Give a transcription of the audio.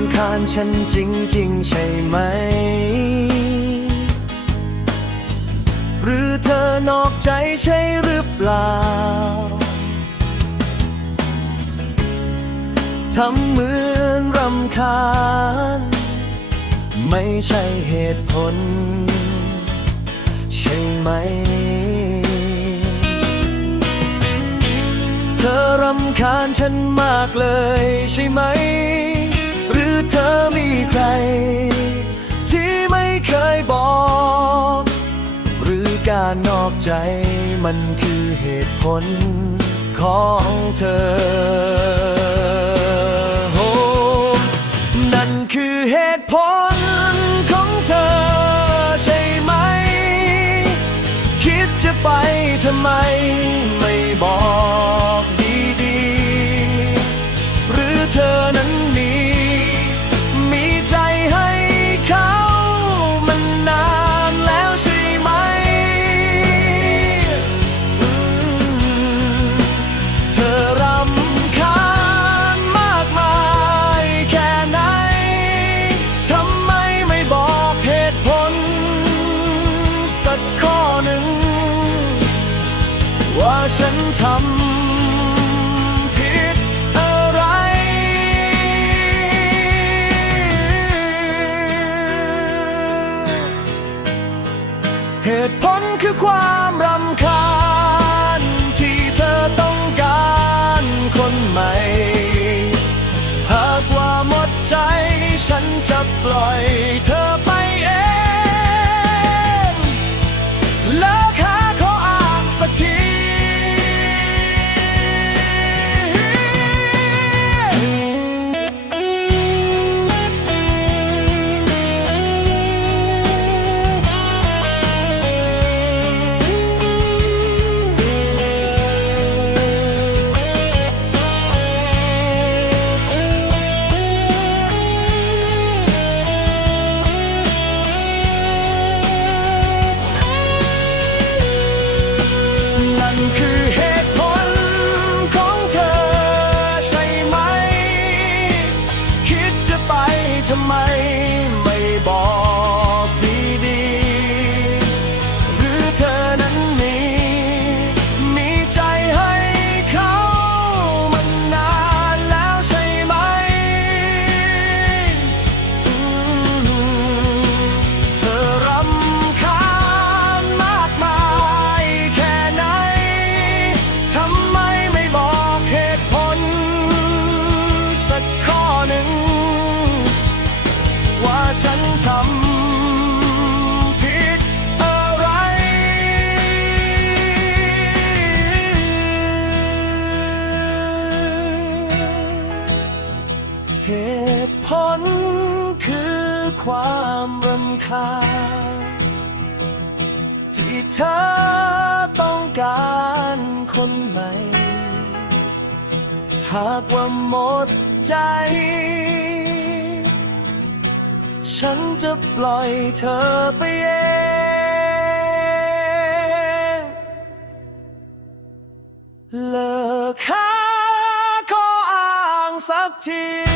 รำคาญฉันจริง ๆ ใช่ไหม หรือเธอนอกใจใช่หรือเปล่า ทำเหมือนรำคาญ ไม่ใช่เหตุผล ใช่ไหมเธอรำคาญฉันมากเลยใช่ไหม รือเธอมีใคร ที่ไม่เคยบอก หรือการนอกใจมันคือเหตุผลของเธอโอ้นั่นคือเหตุผลของเธอใช่ไหม คิดจะไปทำไมไม่บอก ฉันทำผิดอะไร เหตุผลคือความรำคาญ ที่เธอต้องการคนใหม่ หากว่าหมดใจฉันจะปล่อยเธอ ฉันทำผิดอะไร เหตุผลคือความรำคาญที่เธอต้องการคนใหม่ หากว่าหมดใจ ฉันจะปล่อยเธอไปเองเลิกหาข้ออ้างสักที